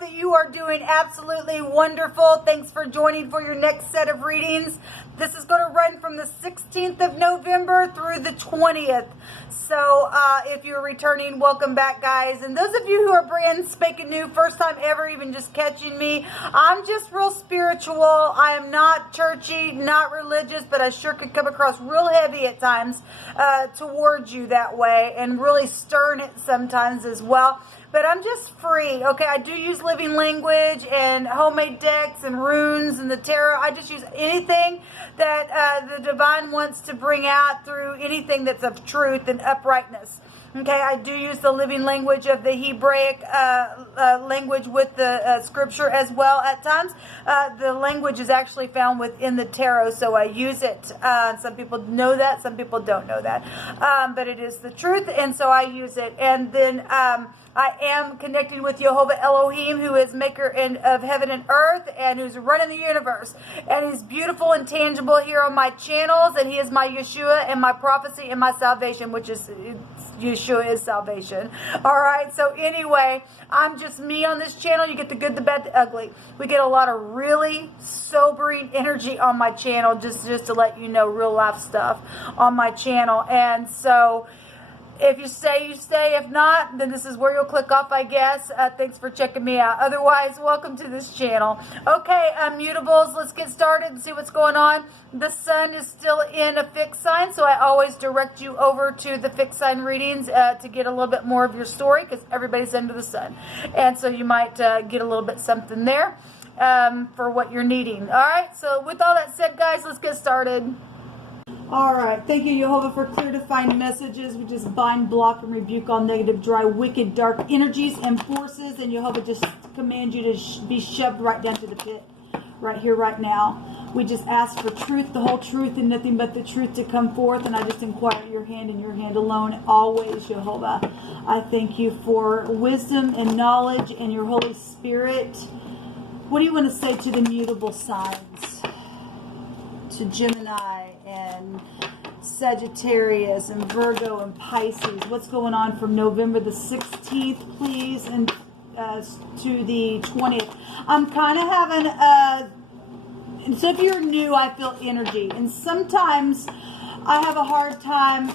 hope that you are doing absolutely wonderful. Thanks for joining for your next set of readings. This is going to run from the 16th of November through the 20th. So if you're returning, welcome back, guys. And those of you who are brand spanking new, first time ever, even just catching me, I'm just real spiritual. I am not churchy, not religious, but I sure could come across real heavy at times towards you that way, and really stern it sometimes as well. But I'm just free, okay? I do use living language and homemade decks and runes and the tarot. I just use anything that the divine wants to bring out through anything that's of truth and uprightness. Okay, I do use the living language of the Hebraic language with the scripture as well at times. The language is actually found within the tarot, so I use it. Some people know that, some people don't know that. But it is the truth, and so I use it. And then I am connecting with Jehovah Elohim, who is maker of heaven and earth, and who's running the universe. And he's beautiful and tangible here on my channels, and he is my Yeshua and my prophecy and my salvation, which is Yeshua is salvation. All right, so anyway, I'm just me on this channel. You get the good, the bad, the ugly. We get a lot of really sobering energy on my channel, just to let you know, real life stuff on my channel. And so if you stay, you stay. If not, then this is where you'll click off, I guess. Thanks for checking me out. Otherwise, welcome to this channel. Okay, mutables, let's get started and see what's going on. The sun is still in a fixed sign, so I always direct you over to the fixed sign readings to get a little bit more of your story, because everybody's under the sun. And so you might get a little bit something there for what you're needing. All right, so with all that said, guys, let's get started. All right. Thank you, Jehovah, for clear defined messages. We just bind, block, and rebuke all negative, dry, wicked, dark energies and forces. And Jehovah just command you to be shoved right down to the pit, right here, right now. We just ask for truth, the whole truth, and nothing but the truth to come forth. And I just inquire your hand and your hand alone, always, Jehovah. I thank you for wisdom and knowledge and your Holy Spirit. What do you want to say to the mutable signs? To Gemini and Sagittarius and Virgo and Pisces. What's going on from November the 16th, please, and to the 20th? I'm kind of having so if you're new, I feel energy, and sometimes I have a hard time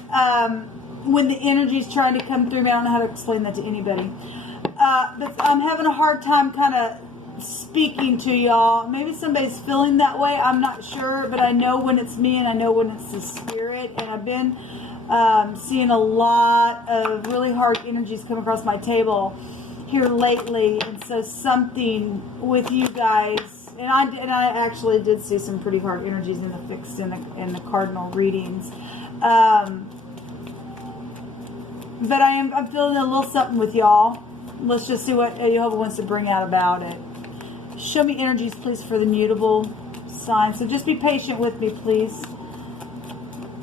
when the energy is trying to come through me. I don't know how to explain that to anybody, but I'm having a hard time kind of speaking to y'all. Maybe somebody's feeling that way, I'm not sure, but I know when it's me and I know when it's the spirit. And I've been seeing a lot of really hard energies come across my table here lately, and so something with you guys, and I actually did see some pretty hard energies in the fixed and the cardinal readings, but I'm feeling a little something with y'all. Let's just see what Jehovah wants to bring out about it. Show me energies, please, for the mutable signs. So just be patient with me, please.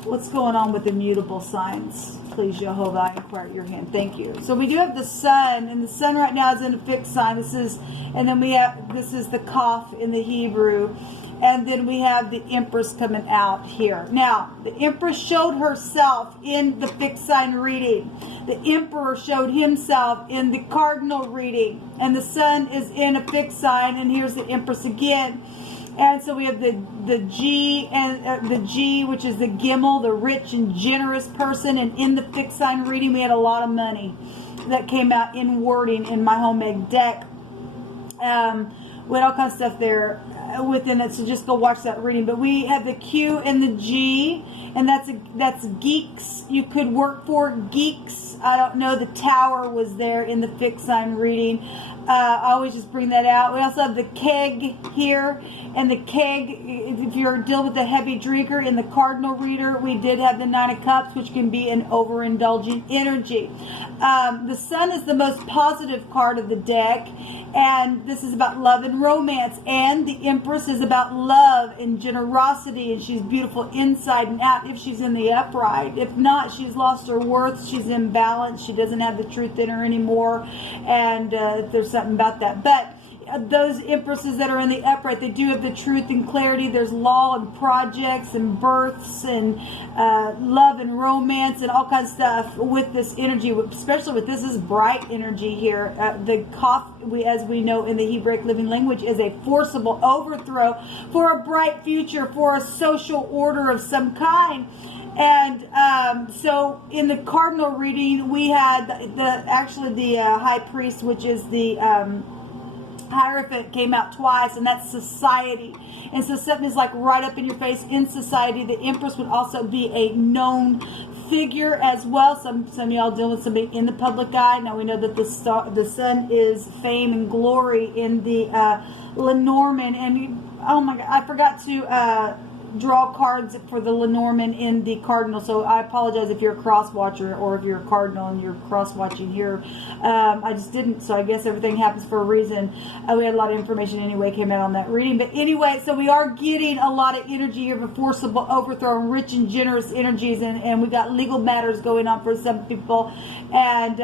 What's going on with the mutable signs? Please, Jehovah, I inquire at your hand. Thank you. So we do have the sun, and the sun right now is in a fixed sign. This is the Kaf in the Hebrew. And then we have the Empress coming out here. Now, the Empress showed herself in the fixed sign reading. The Emperor showed himself in the cardinal reading. And the sun is in a fixed sign. And here's the Empress again. And so we have the G, and the G, which is the Gimel, the rich and generous person. And in the fixed sign reading, we had a lot of money that came out in wording in my homemade deck. We had all kinds of stuff there within it, so just go watch that reading. But we have the Q and the G, and that's geeks. You could work for geeks. I don't know. The Tower was there in the fixed sign reading. I always just bring that out. We also have the keg here, and the keg, if you're dealing with a heavy drinker, in the cardinal reader, we did have the Nine of Cups, which can be an overindulgent energy. The sun is the most positive card of the deck, and this is about love and romance. And the Empress is about love and generosity, and she's beautiful inside and out if she's in the upright. If not, she's lost her worth. She's imbalanced. She doesn't have the truth in her anymore, and there's something about that. But those empresses that are in the upright, they do have the truth and clarity. There's law and projects and births and love and romance and all kinds of stuff with this energy, especially with this is bright energy here. The Kaf, as we know in the Hebraic living language, is a forcible overthrow for a bright future, for a social order of some kind. And so in the cardinal reading, we had the high priest, which is the Hierophant, came out twice, and that's society. And so something is like right up in your face in society. The Empress would also be a known figure as well. Some of y'all dealing with somebody in the public eye. Now we know that the sun is fame and glory in the Lenormand. And oh my God, I forgot to draw cards for the Lenormand in the cardinal, so I apologize if you're a cross watcher or if you're a cardinal and you're cross watching here. I just didn't, so I guess everything happens for a reason. We had a lot of information anyway came out on that reading, but anyway, so we are getting a lot of energy here of a forcible overthrow, rich and generous energies, and we got legal matters going on for some people, and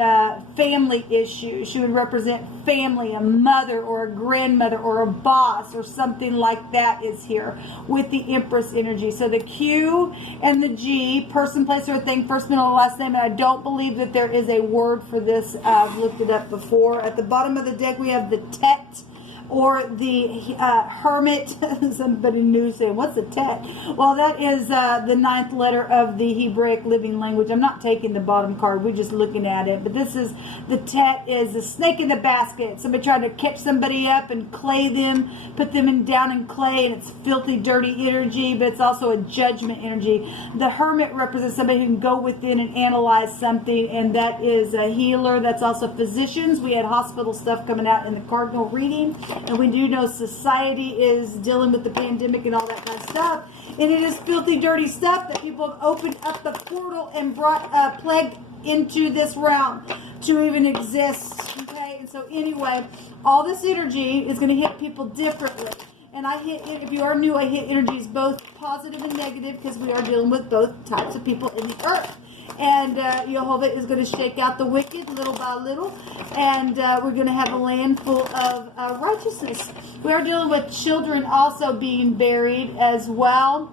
family issues. She would represent family, a mother or a grandmother or a boss or something like that is here with the Empress energy. So the Q and the G, person, place, or thing, first, middle, last name, and I don't believe that there is a word for this. I've looked it up before. At the bottom of the deck, we have the Tet, or the Hermit. Somebody new saying, what's a Tet? Well, that is the 9th letter of the Hebraic living language. I'm not taking the bottom card. We're just looking at it. But this is, the Tet is the snake in the basket. Somebody trying to catch somebody up and clay them, put them down in clay, and it's filthy, dirty energy, but it's also a judgment energy. The Hermit represents somebody who can go within and analyze something, and that is a healer. That's also physicians. We had hospital stuff coming out in the cardinal reading. And we do know society is dealing with the pandemic and all that kind of stuff. And it is filthy, dirty stuff that people have opened up the portal and brought a plague into this realm to even exist. Okay? And so anyway, all this energy is going to hit people differently. And I hit, if you are new, I hit energies both positive and negative because we are dealing with both types of people in the earth. And Jehovah is going to shake out the wicked little by little. And we're going to have a land full of righteousness. We are dealing with children also being buried as well.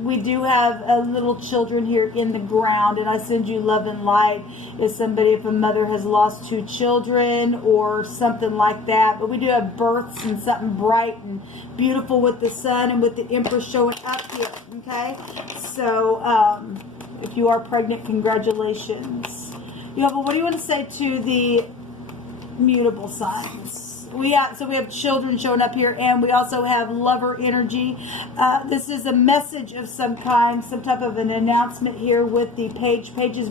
We do have little children here in the ground. And I send you love and light if a mother has lost 2 children or something like that. But we do have births and something bright and beautiful with the sun and with the Empress showing up here. Okay? So, if you are pregnant, congratulations. What do you want to say to the mutable signs? We have children showing up here, and we also have lover energy. This is a message of some kind, some type of an announcement here with the pages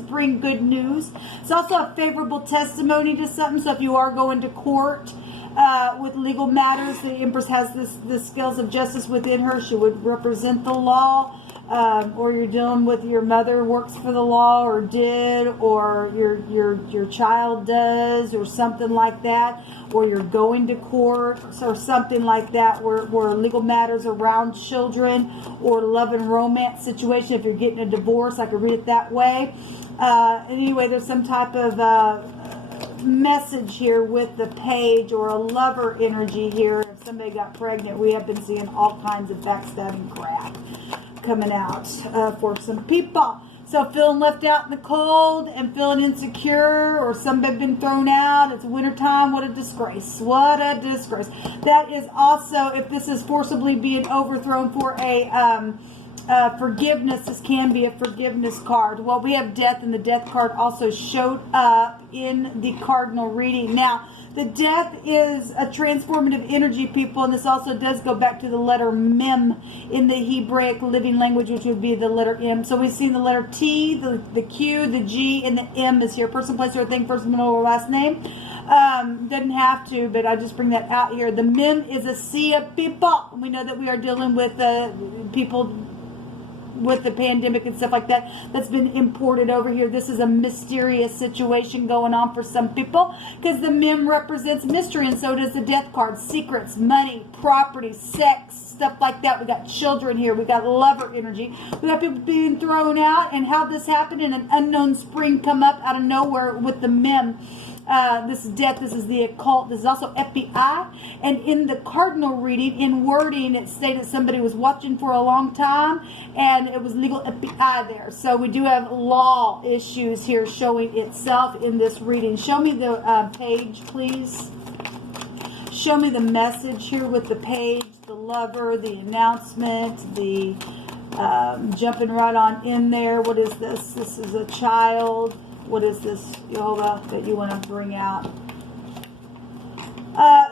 bring good news. It's also a favorable testimony to something. So if you are going to court with legal matters, the Empress has the skills of justice within her. She would represent the law. Or you're dealing with your mother works for the law or did, or your child does, or something like that, or you're going to court or something like that, where legal matters around children or love and romance situation. If you're getting a divorce, I could read it that way. Anyway, there's some type of message here with the page or a lover energy here. If somebody got pregnant, we have been seeing all kinds of backstabbing crap coming out for some people. So feeling left out in the cold and feeling insecure, or somebody been thrown out. It's wintertime. What a disgrace. What a disgrace. That is also, if this is forcibly being overthrown for a forgiveness, this can be a forgiveness card. Well, we have death, and the death card also showed up in the cardinal reading. Now, the death is a transformative energy, people, and this also does go back to the letter Mem in the Hebraic living language, which would be the letter M. So we've seen the letter T, the Q, the G, and the M is here. Person, place, or thing, first, middle, or last name. Doesn't have to, but I just bring that out here. The Mem is a sea of people. We know that we are dealing with people with the pandemic and stuff like that that's been imported over here. This is a mysterious situation going on for some people because the Mem represents mystery, and so does the death card. Secrets, money, property, sex, stuff like that. We got children here. We got lover energy. We got people being thrown out, and how this happened in an unknown spring come up out of nowhere with the Mem. This is death. This is the occult. This is also FBI. And in the cardinal reading, in wording, it stated somebody was watching for a long time, and it was legal FBI there. So we do have law issues here showing itself in this reading. Show me the page, please. Show me the message here with the page, the lover, the announcement, the jumping right on in there. What is this? This is a child. What is this, Yoga, that you want to bring out?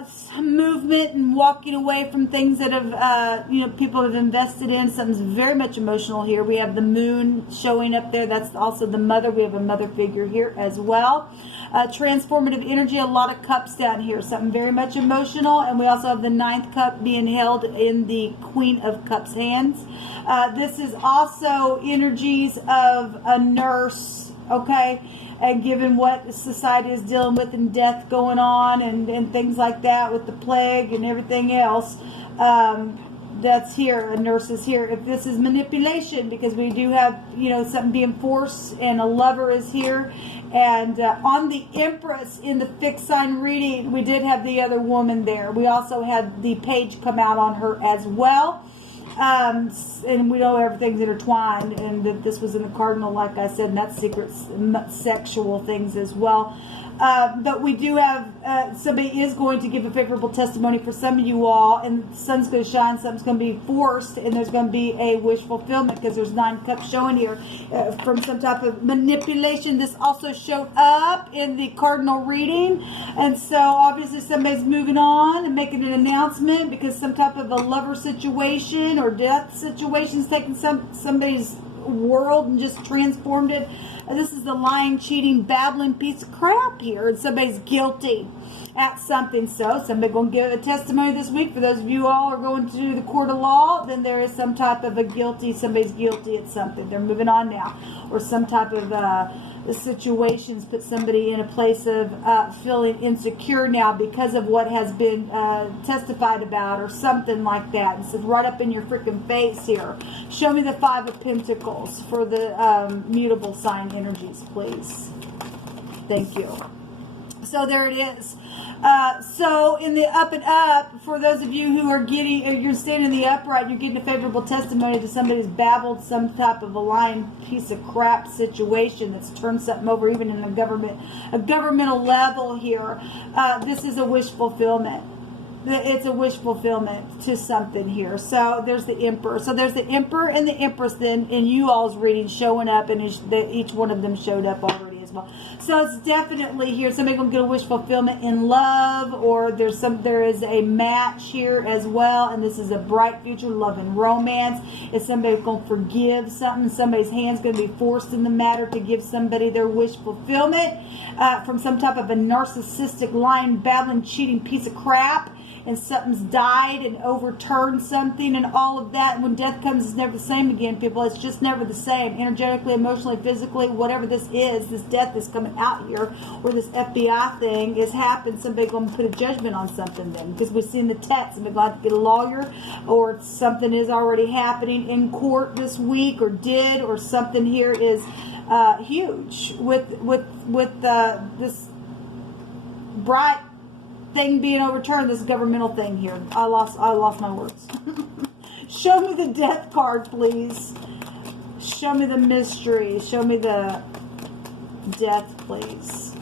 Some movement and walking away from things that have, people have invested in. Something's very much emotional here. We have the moon showing up there. That's also the mother. We have a mother figure here as well. Transformative energy, a lot of cups down here. Something very much emotional. And we also have the 9th cup being held in the Queen of Cups hands. This is also energies of a nurse, okay? And given what society is dealing with and death going on and things like that with the plague and everything else, that's here. A nurse is here. If this is manipulation, because we do have, something being forced, and a lover is here. And on the Empress in the fixed sign reading, we did have the other woman there. We also had the page come out on her as well. And we know everything's intertwined, and that this was in the cardinal, like I said, and that's secret sexual things as well. But we do have, somebody is going to give a favorable testimony for some of you all, and the sun's going to shine, something's going to be forced, and there's going to be a wish fulfillment, because there's 9 cups showing here from some type of manipulation. This also showed up in the cardinal reading, and so obviously somebody's moving on and making an announcement, because some type of a lover situation or death situation is taking somebody's world and just transformed it. This is the lying, cheating, babbling piece of crap here, and somebody's guilty at something. So somebody going to give a testimony this week. For those of you all who are going to the court of law, then there is some type of a guilty. Somebody's guilty at something. They're moving on now, or some type of the situations put somebody in a place of feeling insecure now because of what has been testified about, or something like that. This is right up in your freaking face here. Show me the 5 of Pentacles for the mutable sign energies, please. Thank you. So there it is. So in the up and up, for those of you who are you're standing in the upright, you're getting a favorable testimony to somebody who's babbled some type of a lying piece of crap situation that's turned something over, even in a governmental level here. This is a wish fulfillment. It's a wish fulfillment to something here. So there's the Emperor. So there's the Emperor and the Empress then in you all's reading showing up, and each one of them showed up already as well. So it's definitely here. Somebody gonna get a wish fulfillment in love, or there is a match here as well, and this is a bright future, love and romance. Is somebody gonna forgive something? Somebody's hand's gonna be forced in the matter to give somebody their wish fulfillment from some type of a narcissistic, lying, babbling, cheating piece of crap. And something's died and overturned something and all of that. And when death comes, it's never the same again, people. It's just never the same. Energetically, emotionally, physically, whatever this is, this death is coming out here, or this FBI thing has happened. Somebody going to put a judgment on something then, because we've seen the text. Somebody going to get a lawyer, or something is already happening in court this week, or something here is huge with this bright thing being overturned, this governmental thing here. I lost my words. Show me the death card, please. Show me the mystery. Show me the death, please.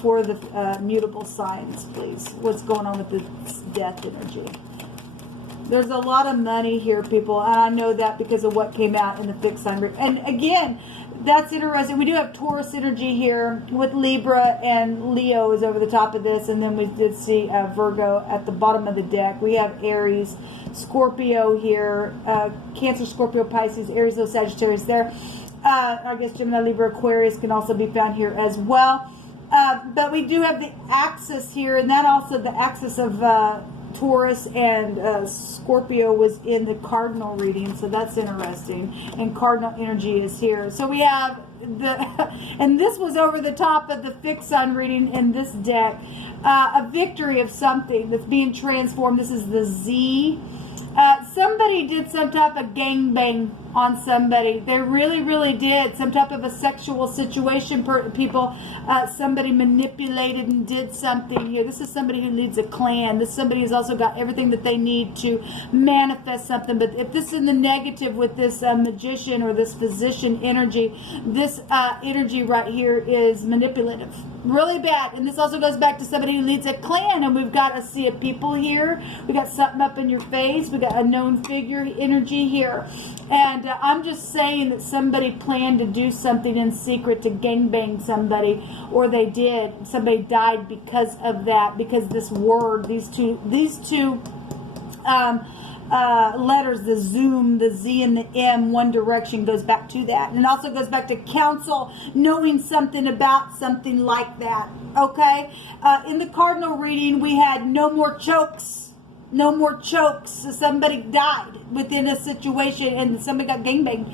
For the mutable signs, please. What's going on with this death energy? There's a lot of money here, people, and I know that because of what came out in the fixed sign. And again, that's interesting. We do have Taurus energy here with Libra, and Leo is over the top of this, and then we did see Virgo at the bottom of the deck. We have Aries, Scorpio here, Cancer, Scorpio, Pisces, Aries, Sagittarius there. I guess Gemini, Libra, Aquarius can also be found here as well. But we do have the axis here, and that also the axis of Taurus and Scorpio was in the cardinal reading, so that's interesting. And cardinal energy is here. So we have and this was over the top of the fixed sign reading in this deck. A victory of something that's being transformed. This is the Z. Somebody did some type of gangbang on somebody. They really, really did. Some type of a sexual situation. Somebody manipulated and did something here. This is somebody who leads a clan. This is somebody who's also got everything that they need to manifest something. But if this is in the negative with this magician or this physician energy, this energy right here is manipulative. Really bad. And this also goes back to somebody who leads a clan. And we've got a sea of people here. We got something up in your face. We got a known figure energy here. And I'm just saying that somebody planned to do something in secret to gangbang somebody, or they did. Somebody died because of that, because this word, these two letters, the Zoom, the Z and the M, one direction, goes back to that. And it also goes back to counsel, knowing something about something like that. Okay? In the cardinal reading, we had no more chokes. No more chokes. So somebody died within a situation and somebody got gangbanged.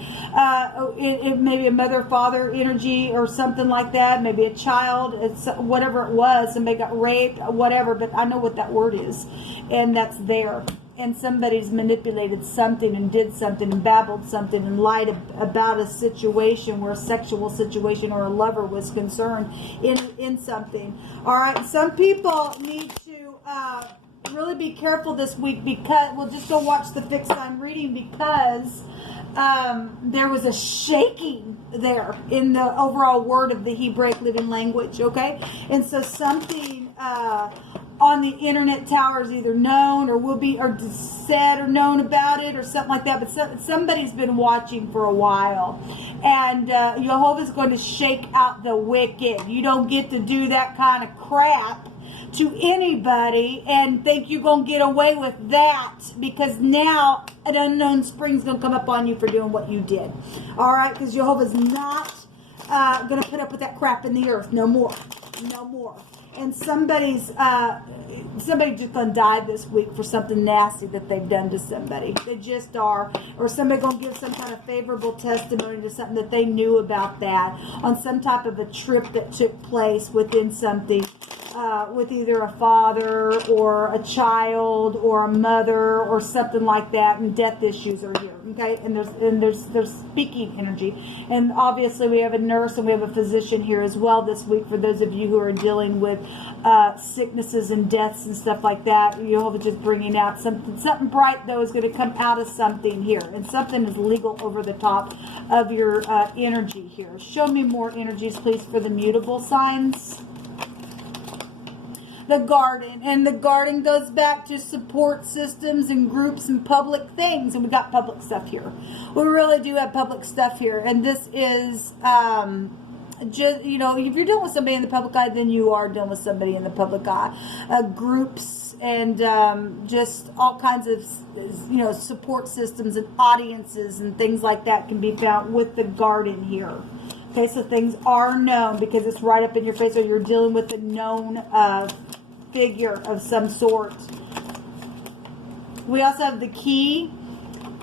It maybe a mother, father energy or something like that. Maybe a child. It's whatever it was. Somebody got raped, whatever. But I know what that word is. And that's there. And somebody's manipulated something and did something and babbled something and lied about a situation where a sexual situation or a lover was concerned in something. All right. Some people need to really be careful this week, because we'll just go watch the fixed sign reading, because there was a shaking there in the overall word of the Hebraic living language. Okay. And so something on the internet tower is either known or will be, or said or known about it or something like that. But somebody's been watching for a while, and Jehovah's going to shake out the wicked. You don't get to do that kind of crap to anybody and think you're going to get away with that, because now an unknown spring's going to come up on you for doing what you did. All right, because Jehovah's not going to put up with that crap in the earth no more. No more. And somebody's just gonna die this week for something nasty that they've done to somebody. They just are. Or somebody gonna give some kind of favorable testimony to something that they knew about that on some type of a trip that took place within something, with either a father or a child or a mother or something like that, and death issues are here. Okay, and there's speaking energy, and obviously we have a nurse and we have a physician here as well this week for those of you who are dealing with sicknesses and deaths and stuff like that. Jehovah just bringing out something bright though is going to come out of something here, and something is legal over the top of your energy here. Show me more energies, please, for the mutable signs. The garden, and the garden goes back to support systems and groups and public things, and we got public stuff here. We really do have public stuff here, and this is just, you know, if you're dealing with somebody in the public eye, then you are dealing with somebody in the public eye. Groups and just all kinds of, you know, support systems and audiences and things like that can be found with the garden here. Okay, so things are known because it's right up in your face, or you're dealing with a known figure of some sort. We also have the key,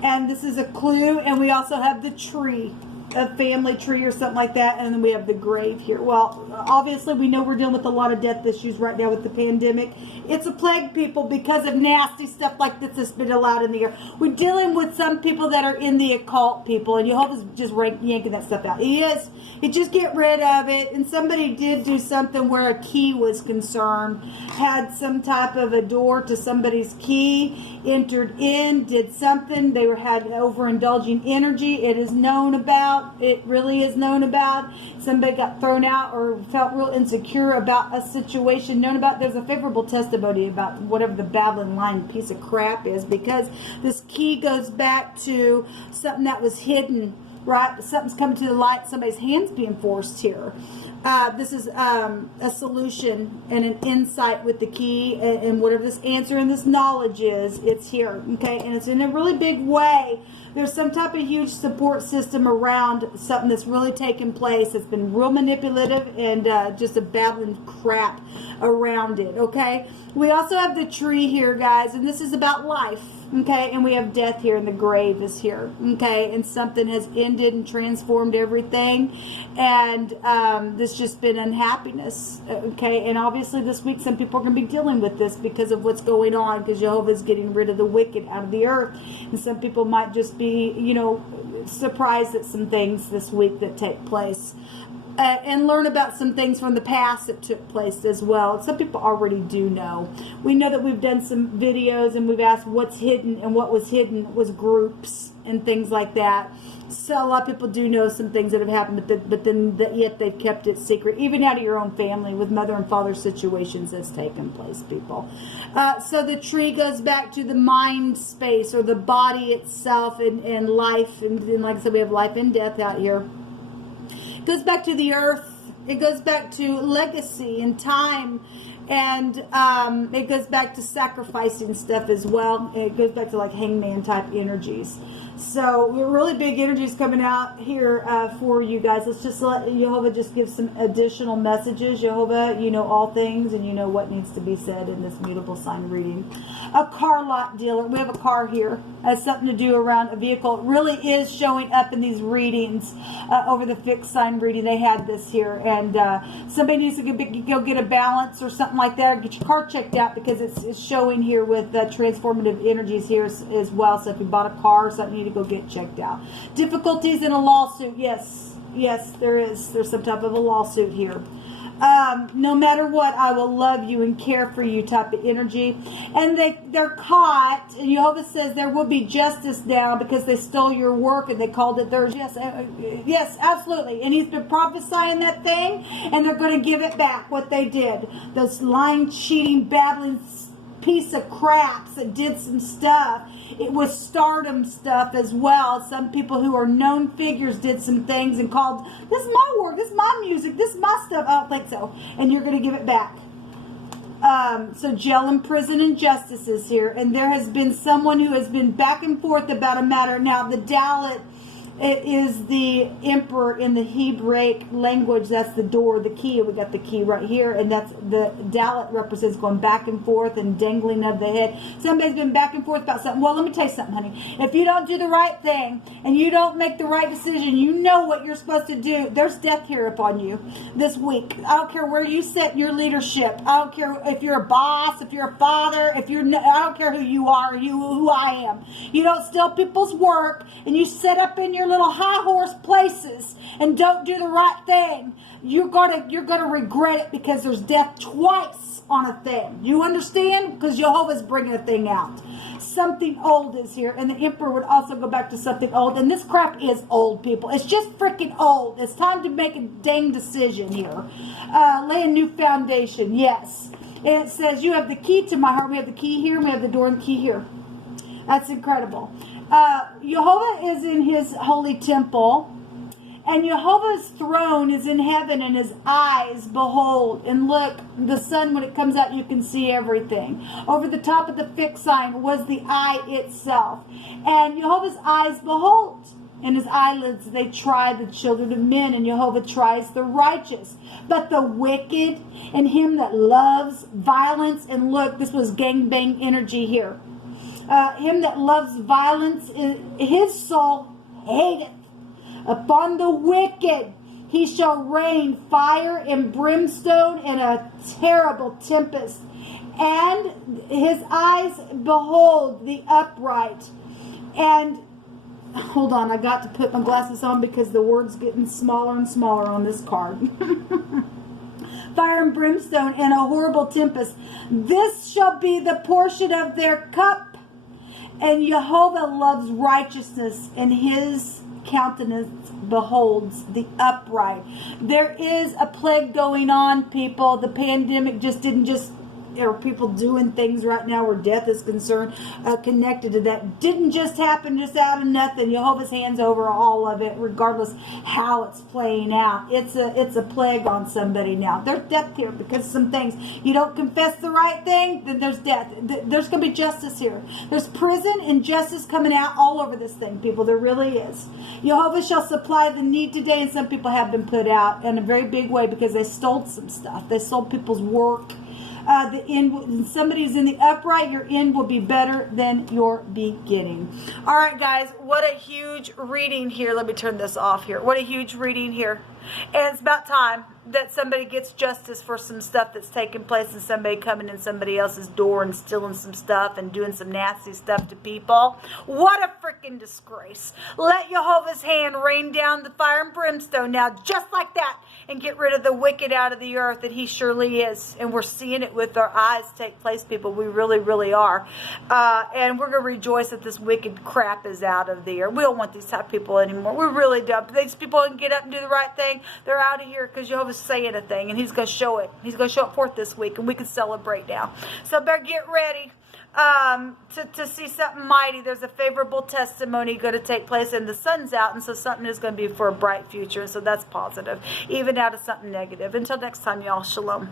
and this is a clue, and we also have the tree, a family tree or something like that, and then we have the grave here. Well, obviously we know we're dealing with a lot of death issues right now with the pandemic. It's a plague, people, because of nasty stuff like this that's been allowed in the air. We're dealing with some people that are in the occult, people, and Jehovah's just yanking that stuff out. He is. You just get rid of it. And somebody did do something where a key was concerned, had some type of a door to somebody's key, entered in, did something. They had overindulging energy. It is known about. It really is known about. Somebody got thrown out or felt real insecure about a situation known about. There's a favorable testimony about whatever the babbling lying piece of crap is, because this key goes back to something that was hidden. Right, something's coming to the light. Somebody's hand's being forced here. This is a solution and an insight with the key, and whatever this answer and this knowledge is, it's here. Okay, and it's in a really big way. There's some type of huge support system around something that's really taken place. It's been real manipulative and just a babbling crap around it. Okay, we also have the tree here, guys, and this is about life. Okay, and we have death here, and the grave is here. Okay, and something has ended and transformed everything, and there's just been unhappiness. Okay, and obviously this week some people are going to be dealing with this because of what's going on, because Jehovah's getting rid of the wicked out of the earth, and some people might just be, you know, surprised at some things this week that take place. And learn about some things from the past that took place as well. Some people already do know. We know that we've done some videos and we've asked what's hidden, and what was hidden was groups and things like that. So a lot of people do know some things that have happened, yet they've kept it secret, even out of your own family with mother and father situations that's taken place, people. So the tree goes back to the mind space, or the body itself, and life, and like I said, we have life and death out here. It goes back to the earth. It goes back to legacy and time, and it goes back to sacrificing stuff as well. It goes back to like hangman type energies. So really big energies coming out here for you guys. Let's just let Jehovah just give some additional messages. Jehovah, you know all things, and you know what needs to be said in this mutable sign reading. A car lot dealer. We have a car here. It has something to do around a vehicle. It really is showing up in these readings over the fixed sign reading. They had this here, and somebody needs to go get a balance or something like that, or get your car checked out, because it's showing here with transformative energies here as well. So if you bought a car or something, you need to go get checked out. Difficulties in a lawsuit. Yes, there is. There's some type of a lawsuit here. No matter what, I will love you and care for you type of energy. And they're caught, and Jehovah says there will be justice now because they stole your work and they called it theirs. Yes, absolutely. And he's been prophesying that thing, and they're going to give it back, what they did. Those lying, cheating, babbling piece of craps that did some stuff. It was stardom stuff as well. Some people who are known figures did some things and called, this is my work, this is my music, this is my stuff. I don't think so. And you're going to give it back. So jail and prison and justice is here. And there has been someone who has been back and forth about a matter. Now the Dalit, it is the emperor in the Hebraic language. That's the door, the key. We got the key right here. And that's the Dalit represents going back and forth and dangling of the head. Somebody's been back and forth about something. Well, let me tell you something, honey. If you don't do the right thing and you don't make the right decision, you know what you're supposed to do. There's death here upon you this week. I don't care where you sit in your leadership. I don't care if you're a boss, if you're a father, I don't care who you are, who I am. You don't steal people's work, and you sit up in your little high horse places and don't do the right thing. You're gonna regret it, because there's death twice on a thing. You understand? Because Jehovah's bringing a thing out. Something old is here, and the emperor would also go back to something old. And this crap is old, people. It's just freaking old. It's time to make a dang decision here. Lay a new foundation. Yes. And it says you have the key to my heart. We have the key here, and we have the door and the key here. That's incredible. Jehovah is in his holy temple, and Jehovah's throne is in heaven, and his eyes behold. And look, the sun, when it comes out, you can see everything. Over the top of the fixed sign was the eye itself. And Jehovah's eyes behold. And his eyelids, they try the children of men, and Jehovah tries the righteous. But the wicked, and him that loves violence, and look, this was gangbang energy here. Him that loves violence, his soul hateth. Upon the wicked he shall rain fire and brimstone and a terrible tempest. And his eyes behold the upright. And hold on, I got to put my glasses on because the word's getting smaller and smaller on this card. Fire and brimstone and a horrible tempest. This shall be the portion of their cup. And Jehovah loves righteousness, and his countenance beholds the upright. There is a plague going on, people. The pandemic there are people doing things right now where death is concerned, connected to that. Didn't just happen just out of nothing. Jehovah's hands over all of it, regardless how it's playing out. It's a plague on somebody now. There's death here because of some things. You don't confess the right thing, then there's death. There's going to be justice here. There's prison and justice coming out all over this thing, people. There really is. Jehovah shall supply the need today, and some people have been put out in a very big way because they stole some stuff. They stole people's work. The end, somebody's in the upright, your end will be better than your beginning. All right, guys, what a huge reading here. Let me turn this off here. What a huge reading here. And it's about time. that somebody gets justice for some stuff that's taking place, and somebody coming in somebody else's door and stealing some stuff and doing some nasty stuff to people. What a freaking disgrace. Let Jehovah's hand rain down the fire and brimstone now, just like that, and get rid of the wicked out of the earth, that he surely is. And we're seeing it with our eyes take place, people. We really, really are. And we're going to rejoice that this wicked crap is out of the earth. We don't want these type of people anymore. We really don't. These people can get up and do the right thing. They're out of here because Jehovah's saying a thing, and he's going to show it. He's going to show it forth this week, and we can celebrate now. So better get ready to see something mighty. There's a favorable testimony going to take place, and the sun's out, and so something is going to be for a bright future. So that's positive, even out of something negative. Until next time, y'all, shalom.